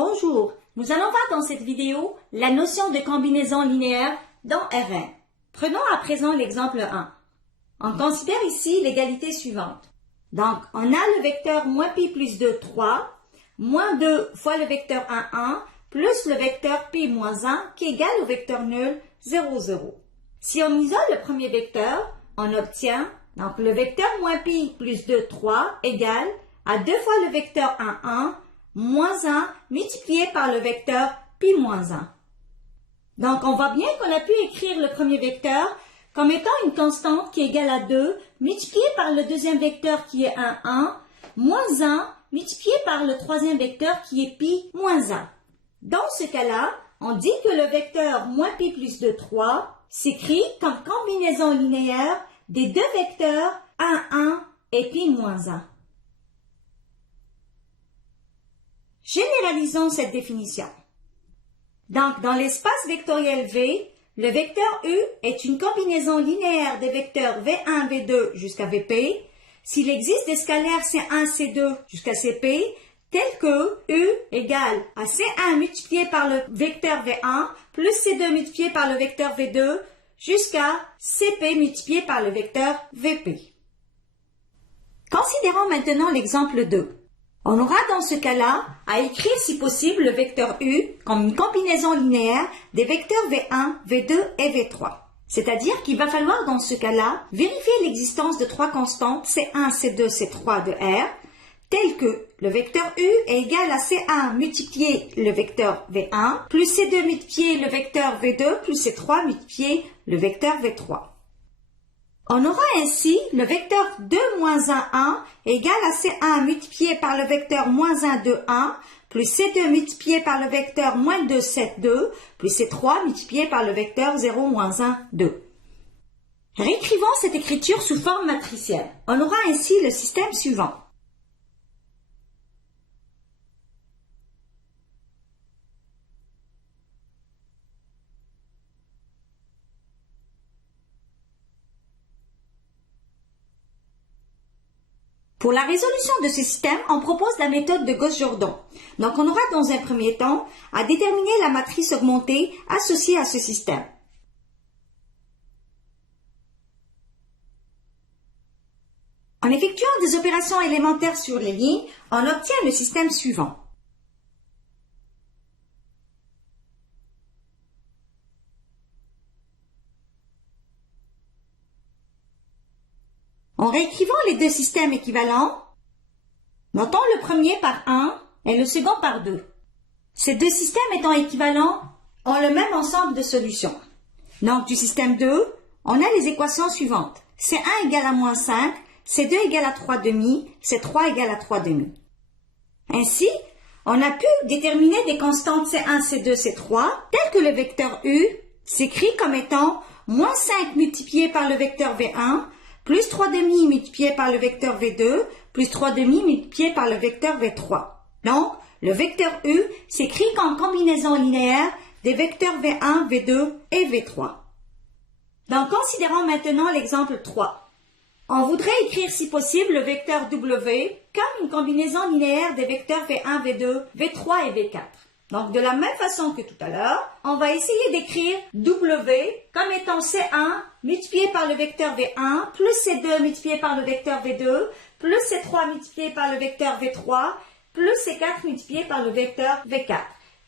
Bonjour, nous allons voir dans cette vidéo la notion de combinaison linéaire dans Rn. Prenons à présent l'exemple 1. On considère ici l'égalité suivante. Donc, on a le vecteur moins pi plus 2, 3, moins 2 fois le vecteur 1, 1, plus le vecteur pi moins 1 qui est égal au vecteur nul 0, 0. Si on isole le premier vecteur, on obtient donc le vecteur moins pi plus 2, 3 égale à 2 fois le vecteur 1, 1, moins 1 multiplié par le vecteur pi moins 1. Donc, on voit bien qu'on a pu écrire le premier vecteur comme étant une constante qui est égale à 2 multiplié par le deuxième vecteur qui est 1, 1, moins 1 multiplié par le troisième vecteur qui est pi moins 1. Dans ce cas-là, on dit que le vecteur moins pi plus 2, 3 s'écrit comme combinaison linéaire des deux vecteurs 1, 1 et pi moins 1. Généralisons cette définition. Donc, dans l'espace vectoriel V, le vecteur U est une combinaison linéaire des vecteurs V1, V2 jusqu'à Vp s'il existe des scalaires C1, C2 jusqu'à Cp tels que U égale à C1 multiplié par le vecteur V1 plus C2 multiplié par le vecteur V2 jusqu'à Cp multiplié par le vecteur Vp. Considérons maintenant l'exemple 2. On aura dans ce cas-là à écrire si possible le vecteur U comme une combinaison linéaire des vecteurs V1, V2 et V3. C'est-à-dire qu'il va falloir dans ce cas-là vérifier l'existence de trois constantes C1, C2, C3 de R telles que le vecteur U est égal à C1 multiplié le vecteur V1 plus C2 multiplié le vecteur V2 plus C3 multiplié le vecteur V3. On aura ainsi le vecteur 2 moins 1, 1 égal à C1 multiplié par le vecteur moins 1, 2, 1 plus C2 multiplié par le vecteur moins 2, 7, 2 plus C3 multiplié par le vecteur 0, moins 1, 2. Réécrivons cette écriture sous forme matricielle. On aura ainsi le système suivant. Pour la résolution de ce système, on propose la méthode de Gauss-Jordan. Donc, on aura dans un premier temps à déterminer la matrice augmentée associée à ce système. En effectuant des opérations élémentaires sur les lignes, on obtient le système suivant. En réécrivant les deux systèmes équivalents, notons le premier par 1 et le second par 2. Ces deux systèmes étant équivalents ont le même ensemble de solutions. Donc, du système 2, on a les équations suivantes. C1 égale à moins 5, C2 égale à 3 demi, C3 égale à 3 demi. Ainsi, on a pu déterminer des constantes C1, C2, C3 telles que le vecteur U s'écrit comme étant moins 5 multiplié par le vecteur V1 plus 3 demi multiplié par le vecteur V2, plus 3 demi multiplié par le vecteur V3. Donc, le vecteur U s'écrit comme combinaison linéaire des vecteurs V1, V2 et V3. Donc, considérons maintenant l'exemple 3. On voudrait écrire si possible le vecteur W comme une combinaison linéaire des vecteurs V1, V2, V3 et V4. Donc, de la même façon que tout à l'heure, on va essayer d'écrire W comme étant C1 multiplié par le vecteur V1 plus C2 multiplié par le vecteur V2 plus C3 multiplié par le vecteur V3 plus C4 multiplié par le vecteur V4.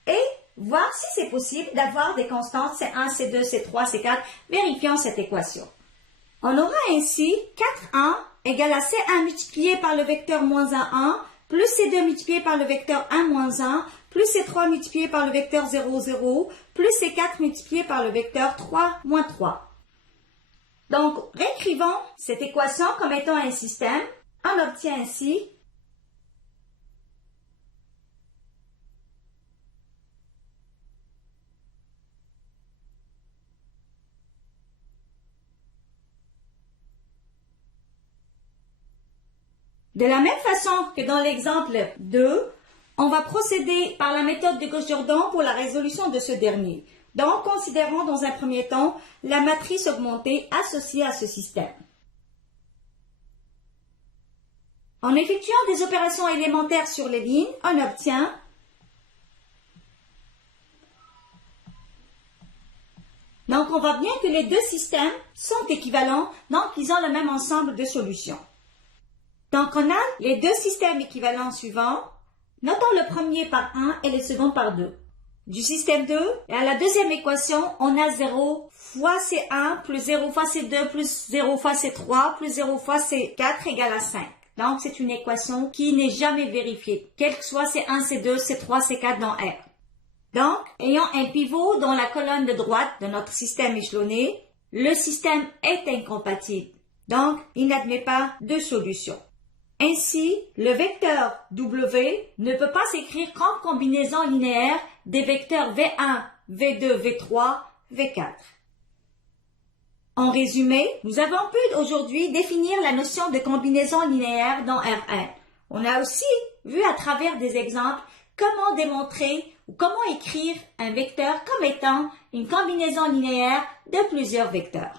Et voir si c'est possible d'avoir des constantes C1, C2, C3, C4. Vérifions cette équation. On aura ainsi 4,1 égale à C1 multiplié par le vecteur moins 1, 1 plus C2 multiplié par le vecteur 1, moins 1 plus C3 multiplié par le vecteur 0, 0, plus C4 multiplié par le vecteur 3, moins 3. Donc, réécrivons cette équation comme étant un système. On obtient ainsi de la même façon que dans l'exemple 2, on va procéder par la méthode de Gauss-Jordan pour la résolution de ce dernier. Donc, considérons dans un premier temps la matrice augmentée associée à ce système. En effectuant des opérations élémentaires sur les lignes, on obtient Donc, on voit bien que les deux systèmes sont équivalents, donc ils ont le même ensemble de solutions. Donc, on a les deux systèmes équivalents suivants. Notons le premier par 1 et le second par 2. Du système 2, et à la deuxième équation, on a 0 fois C1 plus 0 fois C2 plus 0 fois C3 plus 0 fois C4 égale à 5. Donc, c'est une équation qui n'est jamais vérifiée, quel que soit C1, C2, C3, C4 dans R. Donc, ayant un pivot dans la colonne de droite de notre système échelonné, le système est incompatible. Donc, il n'admet pas de solution. Ainsi, le vecteur W ne peut pas s'écrire qu'en combinaison linéaire des vecteurs V1, V2, V3, V4. En résumé, nous avons pu aujourd'hui définir la notion de combinaison linéaire dans R1. On a aussi vu à travers des exemples comment démontrer ou comment écrire un vecteur comme étant une combinaison linéaire de plusieurs vecteurs.